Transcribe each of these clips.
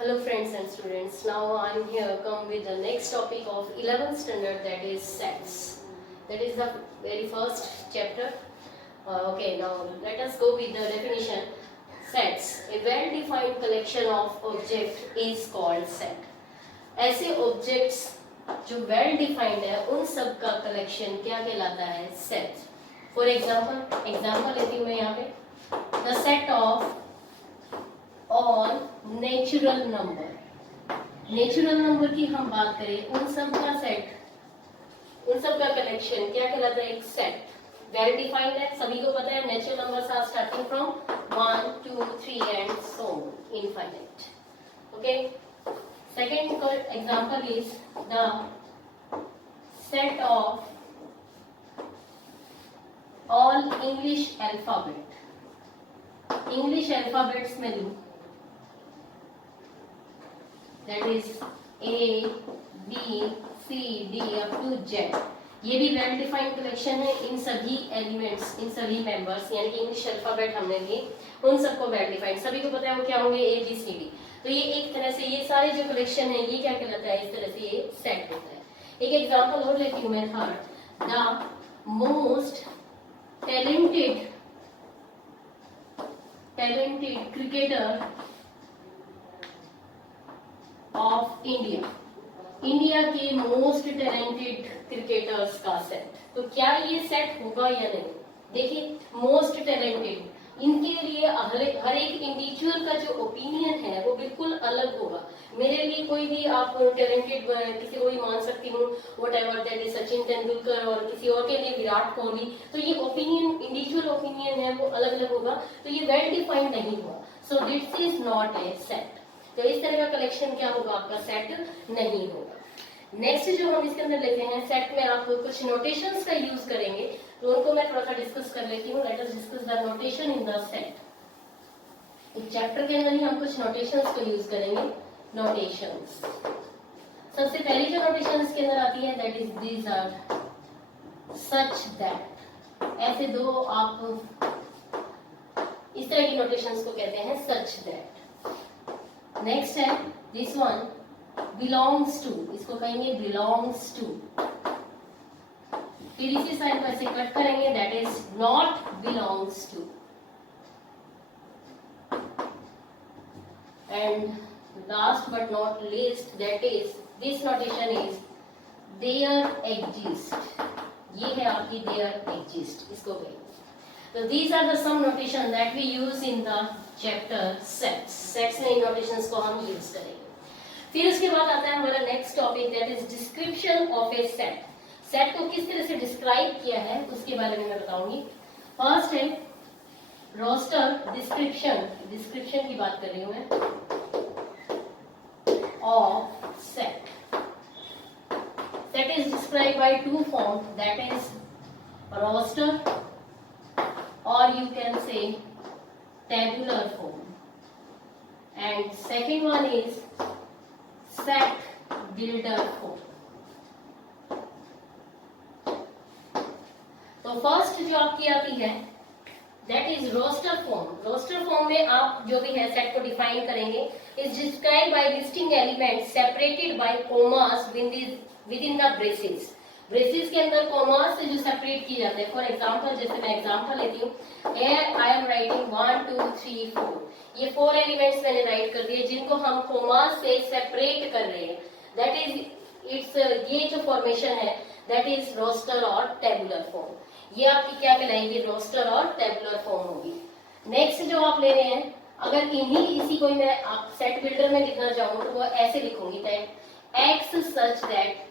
Hello friends and students, now I am here come with the next topic of 11th standard, that is sets. That is the very first chapter. Okay, now let us go with the definition. Sets, a well-defined collection of objects is called set. ऐसे objects जो well defined है उन सब का collection क्या कहलाता है? Set. For example लेती हूँ मैं यहाँ पे, the set of और नेचुरल नंबर की हम बात करें, उन सब का सेट, उन सब का कलेक्शन क्या कहलाता है? एक सेट. वेल डिफाइंड है, सभी को पता है. Natural numbers are starting from 1 2 3 and so infinite. Okay, second example is the set of all English alphabet. English alphabets में लूं, that is A, B, C, D up to Z. ये भी well defined collection है. इन सभी elements, इन सभी members यानी कि English alphabet हमने लिए, उन सबको वेल डिफाइंड, सभी को पता है वो क्या होंगे? A, B, C, D. तो ये एक तरह से ये सारे जो कलेक्शन है ये क्या कहलाता है? इस तरह से ये सेट होता है. एक एग्जांपल और लेती हूँ मैं, third, the most talented cricketer of India के मोस्ट टैलेंटेड क्रिकेटर्स का सेट. तो क्या ये सेट होगा या नहीं? देखिए, मोस्ट टैलेंटेड, इनके लिए हर एक इंडिविजुअल का जो ओपिनियन है वो बिल्कुल अलग होगा. मेरे लिए कोई भी आप टैलेंटेड किसी को भी मान सकती हूँ, whatever that is Sachin Tendulkar, और किसी और के लिए विराट कोहली. तो ये ओपिनियन, इंडिविजुअल ओपिनियन है वो अलग अलग होगा. तो ये वेल डिफाइंड नहीं हुआ. So this is not a set. तो इस तरह का कलेक्शन क्या होगा? आपका सेट नहीं होगा. नेक्स्ट जो हम इसके अंदर लेते हैं, सेट में आप कुछ नोटेशंस का यूज करेंगे, तो उनको मैं थोड़ा सा डिस्कस कर लेती हूँ. Let us discuss the notation in the set. इस चैप्टर के अंदर ही हम कुछ नोटेशंस को यूज करेंगे. नोटेशंस, सबसे पहली जो नोटेशंस के अंदर आती है, that is these are such that. ऐसे दो आप इस तरह की नोटेशंस को कहते हैं सच दैट. नेक्स्ट है दिस वन, बिलोंग्स टू. इसको कहेंगे बिलोंग्स टू. फिर इसी साइड पर से कट करेंगे, that is not belongs to. And last but not least, that is this notation is there exist. ये है आपकी देयर एग्जिस्ट, इसको कहेंगे. So these are the some notation that we use in the chapter sets. Sets में इन notations को हम use करेंगे. फिर उसके बाद आता है हमारा next topic, that is description of a set. Set को किस तरह से describe किया है उसके बारे में मैं बताऊंगी. First है roster description. Description की बात कर रही हूँ मैं. Of set. Set is described by two forms, that is roster, or you can say tabular form, and second one is set builder form. तो फर्स्ट जो आपकी आती है, that is roster form. Roster form में आप जो भी है सेट को डिफाइन करेंगे. Is describe by listing elements separated by commas within the braces. Braces के अंदर कॉमास से जो सेपरेट किए जाते हैं. फॉर एग्जांपल, जैसे मैं एग्जांपल लेती हूँ, हियर आई एम राइटिंग 1 2 3 4. ये 4 एलिमेंट्स मैंने राइट कर दिए जिनको हम कॉमास से सेपरेट कर रहे हैं. दैट इज इट्स, ये जो फॉर्मेशन है दैट इज रोस्टर और टेबुलर फॉर्म. ये आपकी क्या कहलाएगी? रोस्टर और टेबुलर फॉर्म होगी. नेक्स्ट जो आप ले रहे हैं, अगर इसी को मैं आप सेट बिल्डर में लिखना चाहूँ तो वो ऐसे लिखूंगी, that x such that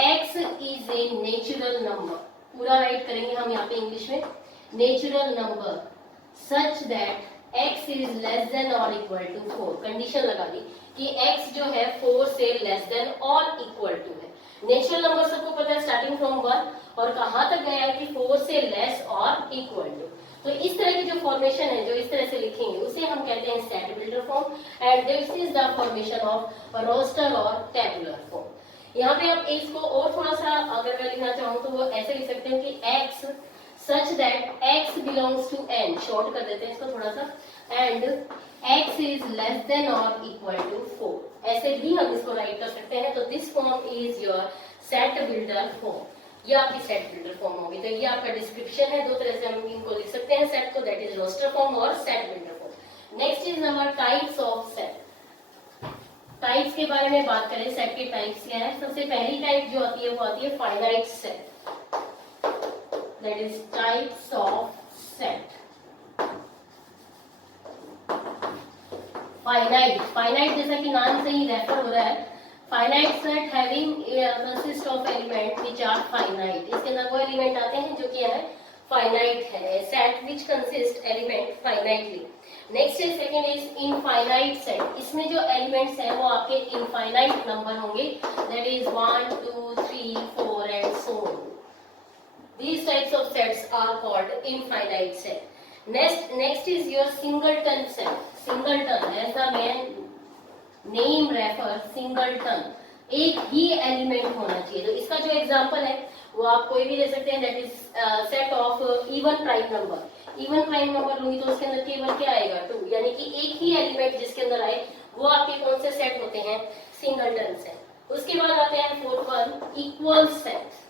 x is a natural number. पूरा राइट करेंगे हम यहाँ पे इंग्लिश में. Natural number such that x is less than or equal to 4. Condition लगा दी कि x जो है 4 से लेस देन और इक्वल टू है. नेचुरल नंबर सबको पता है स्टार्टिंग फ्रॉम 1, और कहाँ तक गया है कि 4 से लेस और इक्वल टू. तो इस तरह की जो फॉर्मेशन है जो इस तरह से लिखेंगे उसे हम कहते हैं set builder form. And this is the formation of roster और टेबुलर फॉर्म. यहाँ पे आप इसको और थोड़ा सा अगर मैं लिखना चाहूँ तो वो ऐसे लिख सकते हैं कि x such that x belongs to n. Short कर देते हैं इसको थोड़ा सा. And x is less than और इक्वल टू 4, ऐसे भी हम इसको राइट कर सकते हैं। तो this form is your set builder form, ये आपकी सेट बिल्डर फॉर्म होगी। तो ये आपका डिस्क्रिप्शन है, दो तरह से हम इनको लिख सकते हैं सेट को, दैट इज रोस्टर फॉर्म और set builder form. Next is our types of set. Types के बारे में बात करें, सेट के टाइप्स क्या है। सबसे पहली टाइप जो आती है वो आती है finite set, that is types of set. Finite जैसा कि नाम से ही रेफर हो रहा है, finite set having consist of element which are finite. इसके अंदर वो एलिमेंट आते हैं जो कि है फाइनाइट है, set which consist element finitely. Next है सेकंड इज इनफाइनाइट सेट, इसमें जो एलिमेंट्स हैं वो आपके इनफाइनाइट नंबर होंगे, that is 1 2 3 4 and so on. These types of sets are called infinite set. Next is your singleton set. Singleton, as the name refers, singleton, एक ही element होना चाहिए। तो इसका जो एग्जांपल है वो आप कोई भी दे सकते हैं, that is set of even prime number. Even prime number लूंगी तो उसके अंदर केवल क्या आएगा 2, यानी कि एक ही एलिमेंट जिसके अंदर आए वो आपके कौन से सेट होते हैं, सिंगलटन सेट। उसके बाद आते हैं fourth one, equal set.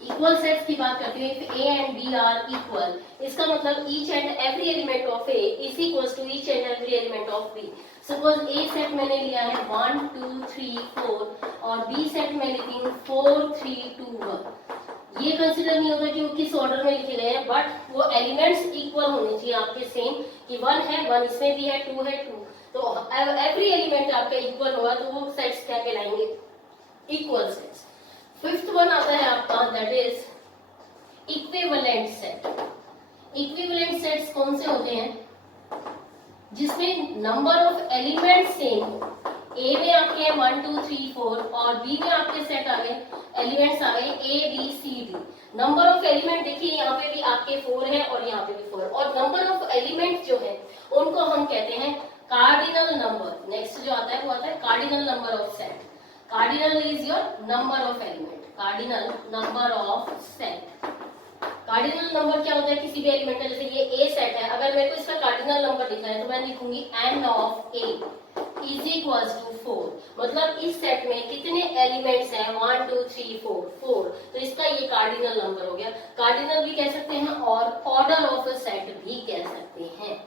Equal sets की बात करती हूँ, if A and B are equal, इसका मतलब each and every element of A is equals to each and every element of B. Suppose A set मैंने लिया है 1 2 3 4 और बी सेट में लिखी हूँ 4 3 2 1। ये कंसिडर नहीं होता कि वो किस ऑर्डर में लिखे गए हैं, बट वो एलिमेंट्स इक्वल होने चाहिए आपके सेम, कि 1 है 1 इसमें भी है, 2 है 2, तो एवरी एलिमेंट आपका इक्वल होगा, तो वो सेट्स क्या कहलाएंगे, इक्वल सेट्स। फिफ्थ वन आता है आपका, that is equivalent set. Equivalent sets कौन से होते हैं, जिसमें नंबर ऑफ एलिमेंट सेम हो। ए में आपके हैं 1 2 3 4 और बी में आपके सेट आ गए, एलिमेंट्स आ गए A B C D. Number of element देखिए यहाँ पे भी आपके 4 है और यहाँ पे भी 4, और नंबर ऑफ एलिमेंट जो है उनको हम कहते हैं कार्डिनल नंबर। नेक्स्ट जो आता है वो आता है cardinal number of set. Cardinal is your number of element, cardinal number of set. Cardinal number क्या होता है किसी भी एलिमेंट का, जैसे ये ए सेट है, अगर मेरे को इसका कार्डिनल नंबर लिखना है तो मैं लिखूंगी n of a is equals to 4। मतलब इस सेट में कितने एलिमेंट्स हैं, 1 2 3 4, तो इसका ये कार्डिनल नंबर हो गया। कार्डिनल भी कह सकते हैं और ऑर्डर ऑफ अ सेट भी कह सकते हैं।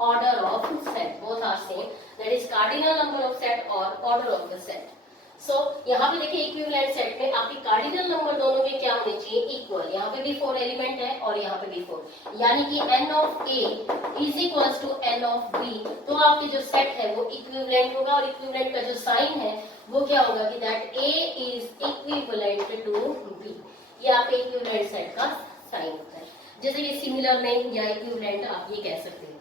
Order of set both are same, that is cardinal number of set और order of the set. So यहाँ पे देखिए इक्विवेलेंट सेट में आपकी कार्डिनल नंबर दोनों के क्या होने चाहिए, इक्वल। यहाँ पे भी 4 एलिमेंट है और यहाँ पे भी 4, यानी कि n of a is equals to n of b। तो आपके जो सेट है वो इक्विवेलेंट होगा, और इक्विवेलेंट का जो साइन है वो क्या होगा कि that a is equivalent to b। ये आपके इक्विवेलेंट सेट का साइन होता है, जैसे कि सिमिलर में या इक्विवेलेंट आप ये कह सकते हो।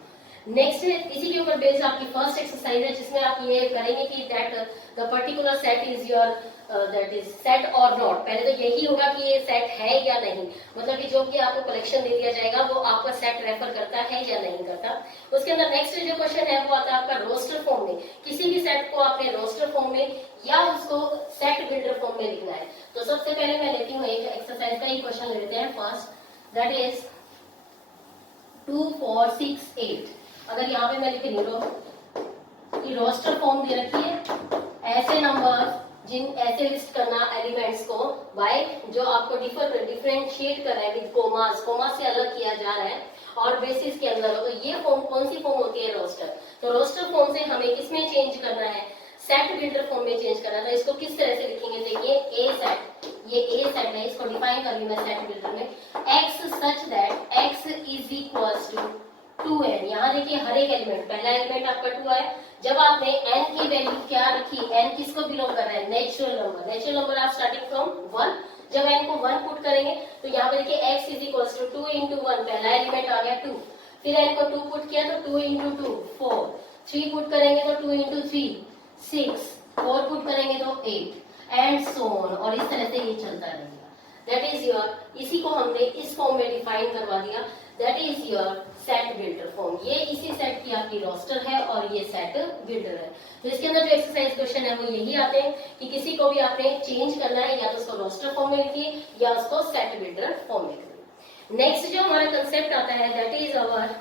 नेक्स्ट है, इसी के ऊपर बेस्ड आपकी फर्स्ट एक्सरसाइज है, जिसमें आप ये करेंगे कि that the particular set is your that is set और नॉट। पहले तो यही होगा कि ये सेट है या नहीं, मतलब कि जो भी आपको कलेक्शन दे दिया जाएगा वो आपका सेट रेफर करता है या नहीं करता। उसके अंदर नेक्स्ट जो क्वेश्चन है वो आता है आपका रोस्टर फॉर्म में। किसी भी सेट को आपने रोस्टर फॉर्म में या उसको सेट बिल्डर फॉर्म में लिखना है। तो सबसे पहले मैं लेती हूँ एक एक्सरसाइज का ही क्वेश्चन लेते हैं फर्स्ट, दैट इज 2 4 6 8। अगर यहाँ पे मैं लिख रही हूँ कि रोस्टर फॉर्म दे रखी है, ऐसे नंबर ऐसे लिस्ट करना एलिमेंट्स को बाय जो आपको डिफरेंशिएट कर रहा है विद कोमास, कोमास से अलग किया जा रहा है और बेसिस के अंदर हो। तो ये फॉर्म कौन सी फॉर्म होती है, रोस्टर। तो रोस्टर फॉर्म से हमें किसमें चेंज करना है, सेट बिल्डर फॉर्म में चेंज करना है। तो इसको किस तरह से लिखेंगे, देखिए ए सेट, ये ए सेट है, इसको डिफाइन कर ली मैं सेट बिल्डर में, x such that x is equals to 2n। यहाँ देखिए हर एक एलिमेंट, पहला एलिमेंट आपका 2 है, जब आपने n की वैल्यू क्या रखी, n किसको बिलोंग कर रहा है, नेचुरल नंबर। नेचुरल नंबर आप स्टार्टिंग फ्रॉम 1, जब n को 1 पुट करेंगे तो यहाँ पे देखिए x is equals to 2 into 1, पहला एलिमेंट आ गया 2, फिर n को 2 पुट किया तो 2 इंटू 2 4, 3 पुट करेंगे तो 2 इंटू 3 6, 4 पुट करेंगे तो 8 एंड सो ऑन, और इस तरह से ये चलता रहेगा। दैट इज योर, इसी को हमने इस फॉर्म में डिफाइन करवा दिया, that is your set builder form. ये इसी सेट की आपकी रोस्टर है और ये सेट बिल्डर है। तो इसके अंदर जो एक्सरसाइज क्वेश्चन है वो यही आते हैं कि किसी को भी आपने चेंज करना है, या तो उसको रोस्टर फॉर्म में लिखिए या उसको सेट बिल्डर फॉर्म में लिखिए। नेक्स्ट जो हमारा कंसेप्ट आता है दैट इज अवर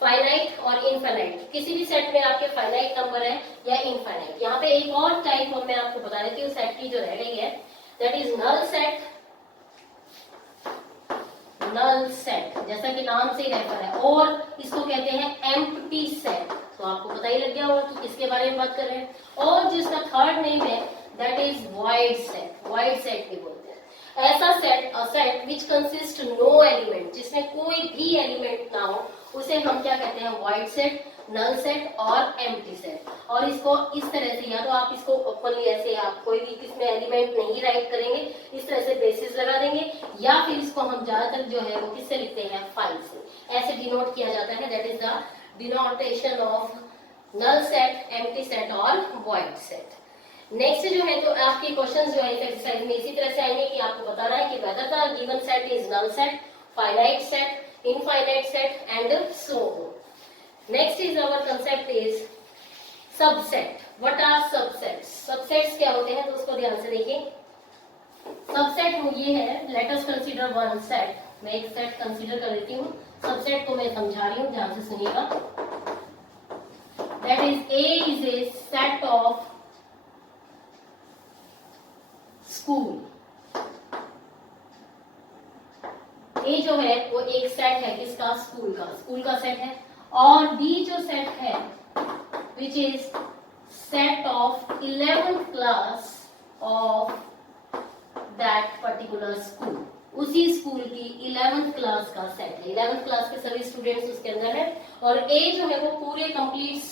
फाइनाइट और इनफाइनाइट। किसी भी सेट में आपके फाइनाइट नंबर है या इनफाइनाइट। यहाँ पे एक और टाइप मैं आपको बता देती हूँ सेट की जो रह गई है, that is null set. Null set जैसा कि नाम से ही रहता है, और इसको कहते हैं एम्प्टी सेट। तो आपको पता ही लग गया होगा कि किसके बारे में बात कर रहे हैं। और जिसका थर्ड नेम है that is void set. Void set भी बोलते हैं ऐसा set, a set which consist no element, जिसमें कोई भी एलिमेंट ना हो, उसे हम क्या कहते हैं, वॉइड सेट, नल सेट और एम्प्टी सेट। और इसको इस तरह से, या तो आप इसको ओपनली ऐसे आप कोई भी इसमें एलिमेंट नहीं राइट करेंगे, इस तरह से बेसिस लगा देंगे, या फिर इसको हम ज्यादातर जो है वो किससे लिखते हैं, फाइल से। ऐसे डिनोट किया जाता है, that is the denotation of null set, empty set और वॉइड सेट। नेक्स्ट जो है, तो आपके क्वेश्चन जो है इस एक्सरसाइज में इसी तरह से आएंगे कि आपको बताना है कि whether the given set is null set, finite set, infinite set and so on. Next is our concept is subset. What are subsets? Subsets क्या होते हैं, तो उसको ध्यान से देखिए। सबसेट ये है, let us consider one set. मैं एक सेट कंसीडर कर लेती हूँ। सबसेट को मैं समझा रही हूँ, ध्यान से सुनिएगा। That is A is a set of school. ए जो है वो एक सेट है किसका, स्कूल का, स्कूल का सेट है। और बी जो सेट है which is set of 11th class of that particular school, उसी स्कूल की 11th क्लास का सेट है। 11th क्लास के सभी स्टूडेंट्स उसके अंदर है। और ए जो है वो पूरे कंप्लीट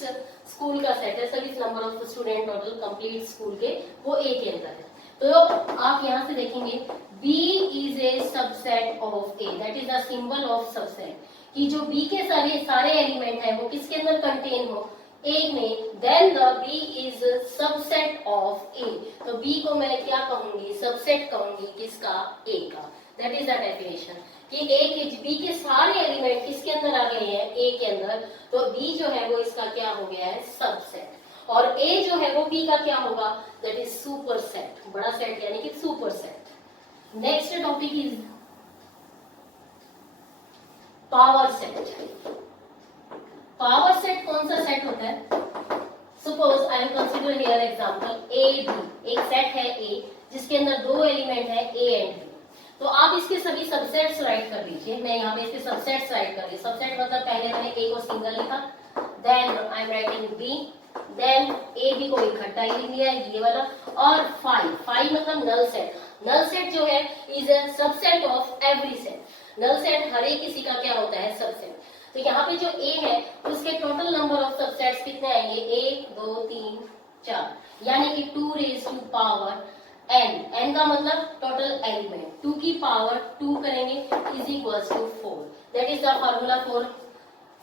स्कूल का सेट है, सभी number of student total complete school के, वो ए के अंदर है। तो आप यहां से देखेंगे B is a subset of A, that is the symbol of subset, कि जो B के सारे एलिमेंट है वो किसके अंदर कंटेन हो, A में, then the B is a subset of A। तो B को मैं क्या कहूंगी, सबसेट कहूंगी किसका, A का। that is the definition कि A के B के सारे एलिमेंट किसके अंदर आ गए हैं, A के अंदर। तो B जो है वो इसका क्या हो गया है, सबसेट। और A जो है वो B का क्या होगा, that is सुपर सेट, बड़ा सेट यानी कि super set. Next topic is power set. Power set कौन सा सेट होता है, suppose I am consider here example A B, एक सेट है ए जिसके अंदर दो एलिमेंट है ए एंड बी। तो आप इसके सभी सबसेट्स राइट कर लीजिए। मैं यहाँ पे इसके सबसेट्स राइट कर रही हूँ। सबसेट मतलब पहले मैंने ए को सिंगल लिखा, then I am writing B, then A B को इकट्ठा ही लिख लिया ये वाला, और फाइव मतलब नल सेट। नल सेट जो है is a subset of every set. Null set हर एक किसी का क्या होता है, सबसेट। तो यहाँ पे जो ए है उसके टोटल नंबर ऑफ सबसेट्स कितने आएंगे, 1 2 3 4, यानी कि 2 raise to power n। n का मतलब टोटल एलिमेंट, 2 की पावर 2 करेंगे is equals to 4। That is the formula for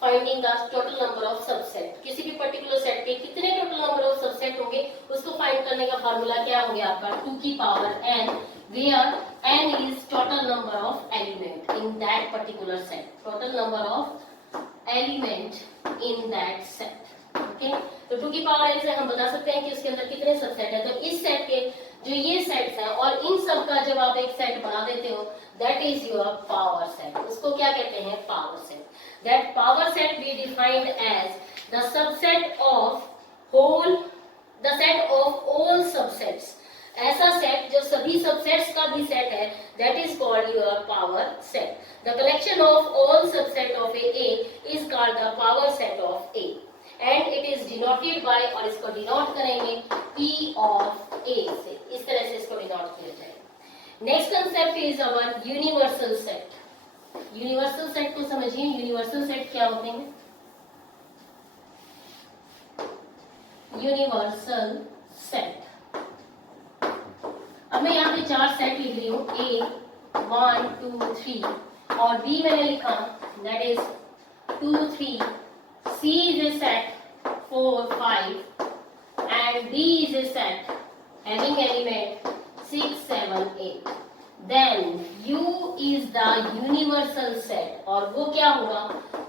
finding the total number of subset. किसी भी पर्टिकुलर सेट के कितने टोटल नंबर ऑफ सबसेट होंगे उसको फाइंड करने का फार्मूला क्या हो गया आपका, 2 की power n, where n is total number of element in that particular set, total number of element in that set। Okay, तो 2 की पावर n से हम बता सकते हैं कि उसके अंदर कितने सबसेट है। तो इस सेट के जो ये सेट्स हैं और इन सब का जब आप एक सेट बना देते हो, that is your power set. उसको क्या कहते हैं, power set. That power set we defined as the subset of whole, the set of all subsets। ऐसा सेट जो सभी सबसेट्स का भी सेट है, that is called your power set। The collection of all subset of A is called the power set of A and it is denoted by, और इसको denote करेंगे P of A से, इस तरह से इसको डिनोट किया जाएगा। Next concept is our universal set. Universal set को समझिए। यूनिवर्सल सेट क्या होते हैं, यूनिवर्सल सेट। अब मैं यहाँ पे 4 सेट लिख रही हूँ, A 1 2 3 और B मैंने लिखा that is 2 3, C is a set 4 5 and D is a set having element 6 7 8। Then U is the universal set और वो क्या होगा,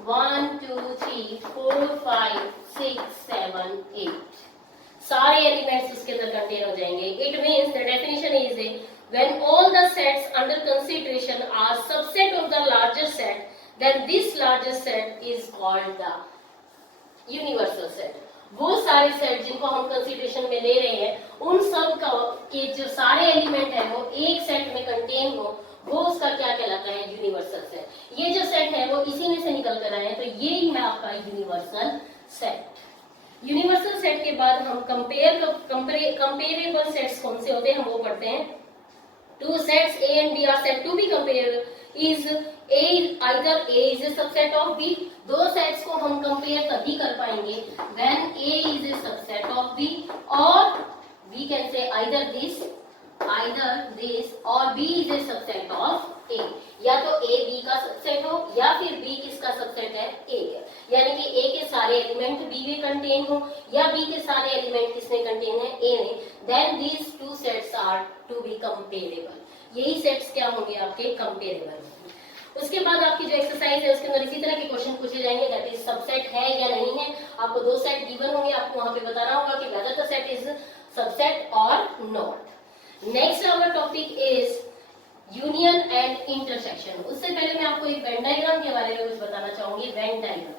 1 2 3 4 5 6 7 8, सारे एलिमेंट्स उसके अंदर कंटेन हो जाएंगे। It means the definition is when all the sets under consideration are subset of the larger set, then this largest set is called the universal set. वो सारे सेट जिनको हम कंसीडरेशन में ले रहे हैं उन सब का के जो सारे एलिमेंट है वो एक सेट में कंटेन हो, वो उसका क्या कहलाता है, यूनिवर्सल सेट। ये जो सेट है वो इसी में से निकल कर आए हैं, तो ये ही है आपका यूनिवर्सल सेट। यूनिवर्सल सेट के बाद हम कंपेरेबल सेट्स कौन से होते हैं हम वो पढ़ते हैं। Two sets A and B are said to be comparable is A either A is a subset of B। दो सेट्स को हम कंपेयर तभी कर पाएंगे when A is a subset of B और we can say either this or B is a subset of A। या तो A B का सबसेट हो या फिर B किसका सबसेट है, A का। यानी कि A के सारे एलिमेंट B में कंटेन हो या B के सारे एलिमेंट किसमें कंटेन है, A में। Then these two sets are to be comparable। यही सेट्स क्या होंगे आपके, कंपेरेबल। उसके बाद आपकी जो एक्सरसाइज है उसके अंदर इसी तरह के क्वेश्चन पूछे जाएंगे, दैट इज सबसेट है या नहीं है। आपको दो सेट गिवन होंगे, आपको वहां पे बताना होगा कि whether the set is subset और not. Next our topic is union and intersection. उससे पहले मैं आपको एक वेन डायग्राम के बारे में कुछ बताना चाहूंगी। वेन डायग्राम,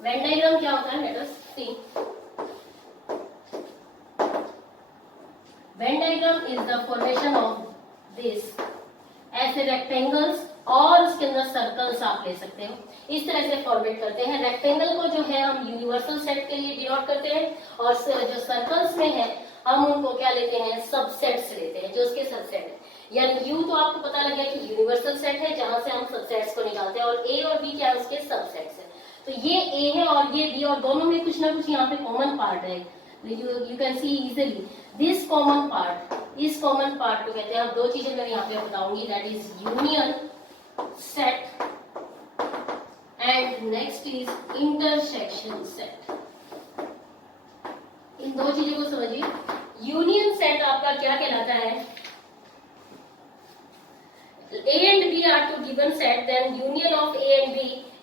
वेन डायग्राम क्या होता है, let us see. Venn diagram is the formation of this ऐसे रेक्टेंगल्स और उसके अंदर सर्कल्स आप ले सकते हो, इस तरह से फॉर्मेट करते हैं। रेक्टेंगल को जो है हम यूनिवर्सल सेट के लिए डिनोट करते हैं और जो सर्कल्स में है हम उनको क्या लेते हैं, सबसेट्स लेते हैं, जो उसके सबसेट है। यानी यू तो आपको पता लग गया कि यूनिवर्सल सेट है जहां से हम सबसेट्स को निकालते हैं, और ए और बी क्या है, उसके सबसेट्स है। तो ये ए है और ये बी, और दोनों में कुछ ना कुछ यहाँ पे कॉमन पार्ट है। You can see easily this common part, इस कॉमन पार्ट को कहते हैं, अब दो चीजें मैं यहाँ पे बताऊंगी, that is union set and next is intersection set. इन दो चीजों को समझिए। यूनियन सेट आपका क्या कहलाता है, A and B are two given set, then union of A and B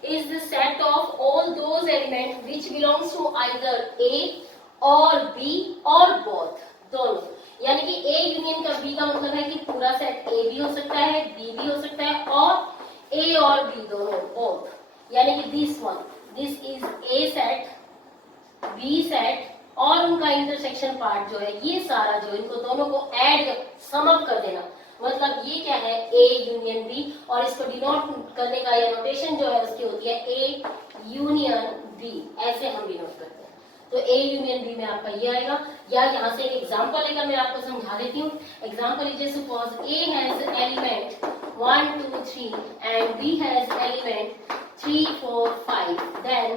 is the set of all those elements which belongs to either A और B और both, दोनों। यानी कि A यूनियन का B का मतलब है कि पूरा सेट A भी हो सकता है, B भी हो सकता है, और A और B दोनों, both। यानी कि this is A set, B set और उनका इंटरसेक्शन पार्ट जो है, ये सारा जो इनको दोनों को ऐड सम अप कर देना, मतलब ये क्या है, A यूनियन B। और इसको डिनोट करने का या नोटेशन जो है उसकी होती है A यूनियन B, ऐसे हम डिनोट करते हैं। तो A यूनियन B में आपका ये आएगा। या यहाँ से एक एग्जांपल लेकर मैं आपको समझा देती हूँ। एग्जांपल लीजिए, suppose A has element 1 2 3 and B has element 3 4 5, then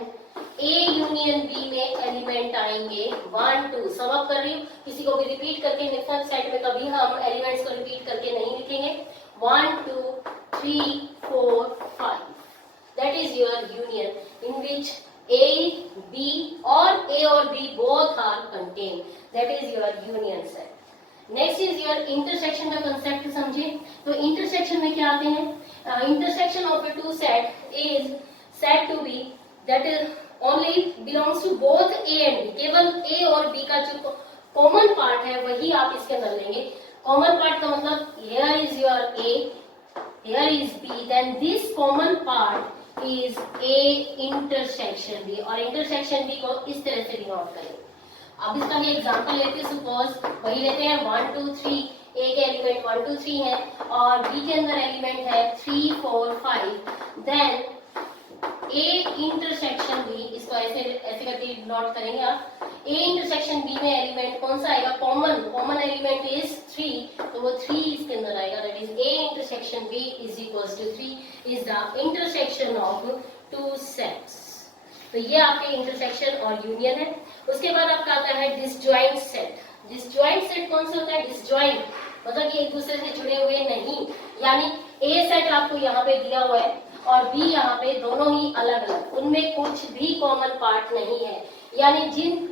A union B में एलिमेंट आएंगे 1 2, सम अप कर रही हूँ, किसी को भी रिपीट करके नेक्स्ट सेट में कभी हम एलिमेंट्स को रिपीट करके नहीं लिखेंगे। 1 2 3 4 5, that is your union in which A B और B both are contained, that is your union set. Next is your intersection का कंसेप्ट समझिए। तो इंटरसेक्शन में क्या आते हैं, intersection of a two set is set to be that is only belongs to both A and B। केवल A और B का जो कॉमन पार्ट है वही आप इसके अंदर लेंगे। कॉमन पार्ट का मतलब here is your A, here is B, then this common part is A intersection B, और इंटरसेक्शन B को इस तरह से डिनोट करें। अब इसका भी एग्जांपल लेते हैं, सपोज वही लेते हैं 1 2 3, A के एलिमेंट 1 2 3 है और B के अंदर एलिमेंट है 3 4 5, देन A इंटरसेक्शन B, इसको ऐसे करके नोट करेंगे आप। A इंटरसेक्शन B में एलिमेंट कौन सा आएगा, कॉमन एलिमेंट इज 3, तो वो 3 इसके अंदर आएगा, that is A intersection B is equals to 3 is the intersection of two sets. तो ये आपके इंटरसेक्शन और यूनियन है। उसके बाद आपका आता है डिसजॉइंट सेट। डिसजॉइंट सेट कौन सा होता है, डिसजॉइंट मतलब कि एक दूसरे से जुड़े हुए नहीं, यानी A सेट आपको यहाँ पे दिया हुआ है और B यहाँ पे, दोनों ही अलग अलग, उनमें कुछ भी कॉमन पार्ट नहीं है। यानी जिन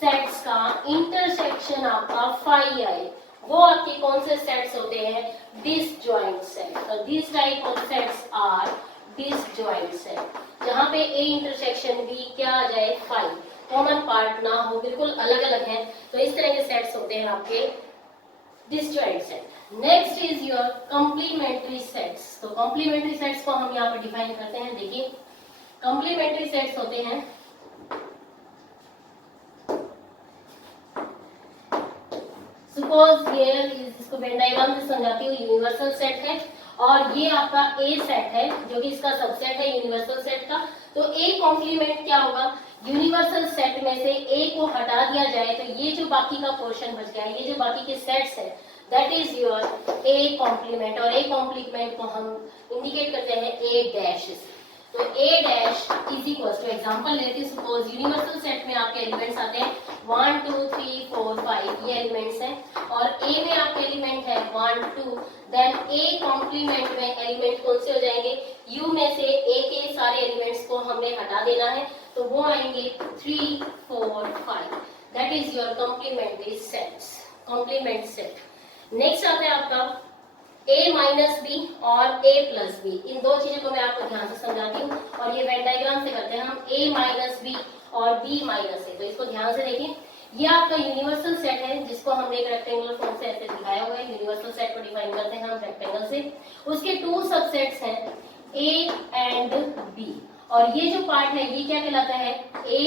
सेट्स का इंटरसेक्शन आपका 5 आए वो आपके कौन से सेट्स होते हैं, डिसजॉइंट सेट। तो this type of sets are disjoint set, जहाँ पे A इंटरसेक्शन B क्या आ जाए 5, कॉमन पार्ट ना हो, बिल्कुल अलग अलग है, तो इस तरह के सेट्स होते हैं आपके disjoint set. Next is your complementary sets. तो कॉम्प्लीमेंट्री सेट्स को हम यहाँ पर डिफाइन करते हैं। देखिए कॉम्प्लीमेंट्री सेट्स होते हैं सपोज हियर इज, इसको वेन डायग्राम से समझाती हूँ, यूनिवर्सल सेट है और ये आपका ए सेट है जो कि इसका सबसेट है यूनिवर्सल सेट का। तो ए कॉम्प्लीमेंट क्या होगा, यूनिवर्सल सेट में से ए को हटा दिया जाए तो ये जो बाकी का पोर्शन बच गया है, ये जो बाकी के सेट्स है, that is your A complement. और ए कॉम्प्लीमेंट को हम इंडिकेट करते हैं ए डैश से। तो A dash is equal to, example लेते हैं, सपोज यूनिवर्सल सेट में आपके एलिमेंट्स आते हैं 1 2 3 4 5, ये एलिमेंट्स हैं और ए में आपके एलिमेंट है 1 2, देन ए कॉम्प्लीमेंट में एलिमेंट कौन से हो जाएंगे, यू में से ए के सारे एलिमेंट्स को हमने हटा देना है तो वो आएंगे 3 4 5, that is your complementary sets, complement set. Next आता है आपका a माइनस बी और a प्लस बी। इन दो चीजों को मैं आपको ध्यान से समझाती हूँ और ये वेन डायग्राम से करते हैं हम, a माइनस बी और b माइनस a। तो इसको ध्यान से देखिए, ये आपका यूनिवर्सल सेट है जिसको हमने एक रेक्टेंगुलर फॉर्म से ऐसे दिखाया हुआ है। यूनिवर्सल सेट को डिफाइन करते हैं हम रेक्टेंगल से। उसके टू सबसेट्स हैं a एंड b और ये जो पार्ट है ये क्या कहलाता है, a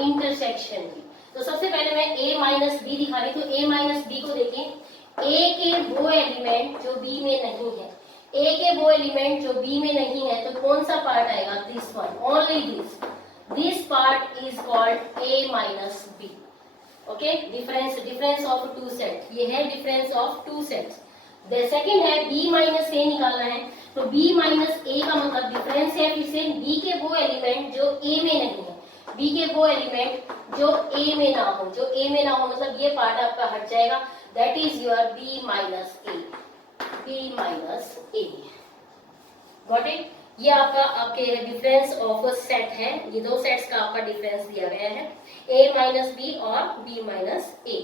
इंटरसेक्शन b। तो सबसे पहले मैं a माइनस बी दिखा रही, तो a माइनस बी को देखिए, a के वो एलिमेंट जो b में नहीं है, a के वो एलिमेंट जो b में नहीं है तो कौन सा पार्ट आएगा, this one, only this part is called a minus B. Okay, difference of two set, ये है difference of two sets. The second है b माइनस a निकालना है, तो b माइनस a का मतलब डिफरेंस है फिर से b के वो एलिमेंट जो a में नहीं है, b के वो एलिमेंट जो a में ना हो, जो a में ना हो मतलब ये पार्ट आपका हट जाएगा, that is your b minus a, b minus a। Got it? ये आपके डिफरेंस ऑफ सेट है, ये दो सेट्स का आपका डिफरेंस दिया गया है, a माइनस बी और b माइनस a।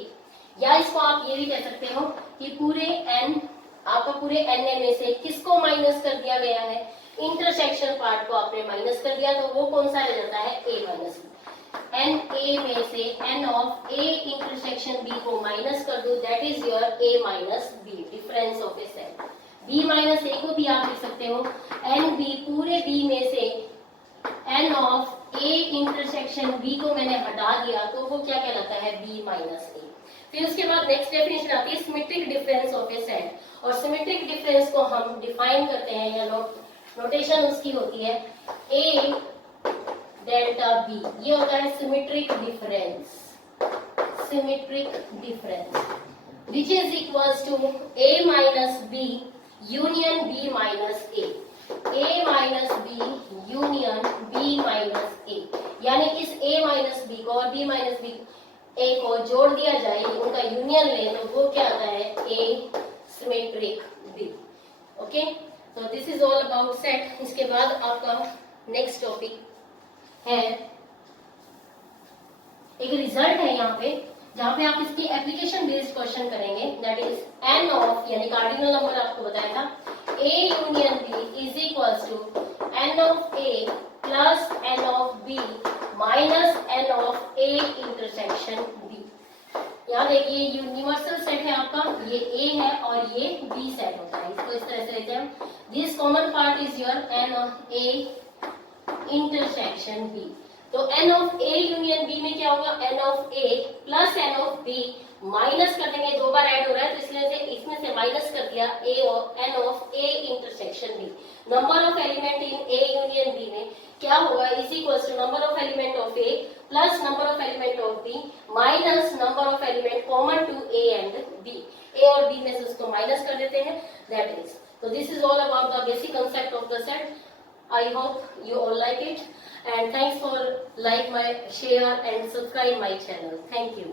या इसको आप ये भी कह सकते हो कि पूरे n, आपका पूरे n में से किसको माइनस कर दिया गया है, इंटरसेक्शन पार्ट को आपने माइनस कर दिया तो वो कौन सा रह जाता है, a minus B. N A में से n of a intersection b को माइनस कर दो, that is your a minus b, difference of a set. b minus a को भी आप लिख सकते हो एन बी, पूरे b में से n of a intersection b को मैंने हटा दिया तो वो क्या कहलाता है, b माइनस a। फिर उसके बाद नेक्स्ट डेफिनेशन आती है symmetric difference of a set. और सिमेट्रिक डिफरेंस को हम डिफाइन करते हैं या नोटेशन उसकी होती है a डेल्टा बी, ये होता है symmetric difference, symmetric difference which is equals to a minus B union b minus a minus B union b minus a। यानी इस a माइनस बी को और b माइनस बी a को जोड़ दिया जाए, उनका यूनियन ले तो वो क्या आता है, a सिमेट्रिक b। ओके, तो this is all about set. इसके बाद आपका नेक्स्ट टॉपिक है, एक रिजल्ट है यहाँ पे जहाँ पे आप इसकी एप्लीकेशन बेस्ड क्वेश्चन करेंगे, दैट इज n ऑफ, यानी कार्डिनल नंबर आपको बताया था, a union b is equals to n of a plus n of b minus n of a intersection b। यहाँ देखिए यूनिवर्सल सेट है आपका, ये a है और ये b सेट होता है, इसको इस तरह से लेते हैं। This common part is your n of a intersection b। तो n of a union b में क्या होगा, n of a plus n of b minus कर देंगे, दो बार ऐड हो रहा है तो इसलिए से इसमें से माइनस कर दिया a और n of a intersection b। Number of element in a union b में क्या होगा, is equals to number of element of a plus number of element of b minus number of element common to a and b। a और b में से उसको minus कर देते हैं, that is. So this is all about the basic concept of the set. I hope you all like it and thanks for like my share and subscribe my channel. Thank you.